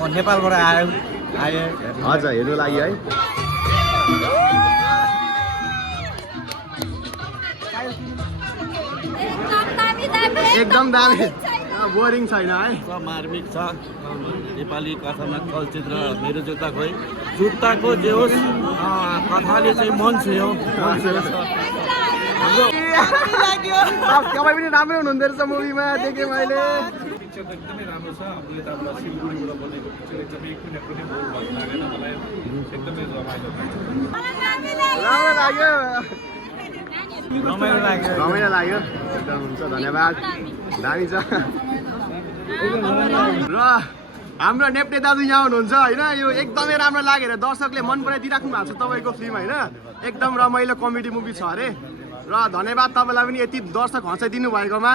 म नेपालबाट आएँ हजुर हेर्नु लागि है एकदम दामी बोरिङ छैन है मार्मिक छ नेपाली कथामा चलचित्र मेरो जुत्ता खोइ जुत्ताको जे होस् कथाले चाहिँ मन छुयो तपाईँ पनि राम्रो हुनुहुँदो रहेछ मुभीमा देखेँ मैले पिक्चर त एकदमै राम्रो छ यताबाट सिलगढीबाट बनेको पिक्चर एकदमै कुनै रोल भएको लागेन मलाई एकदमै रमाइलो लाग्यो रमाइलो लाग्यो एकदम हुन्छ धन्यवाद दामी छ र हाम्रो नेप्टे दाजु यहाँ हुनुहुन्छ होइन यो एकदमै राम्रो लागेर दर्शकले मन पराइदिइराख्नु भएको छ तपाईँको फिल्म होइन एकदम रमाइलो कमेडी मुभी छ अरे र धन्यवाद तपाईँलाई पनि यति दर्शक हँसाइदिनु भएकोमा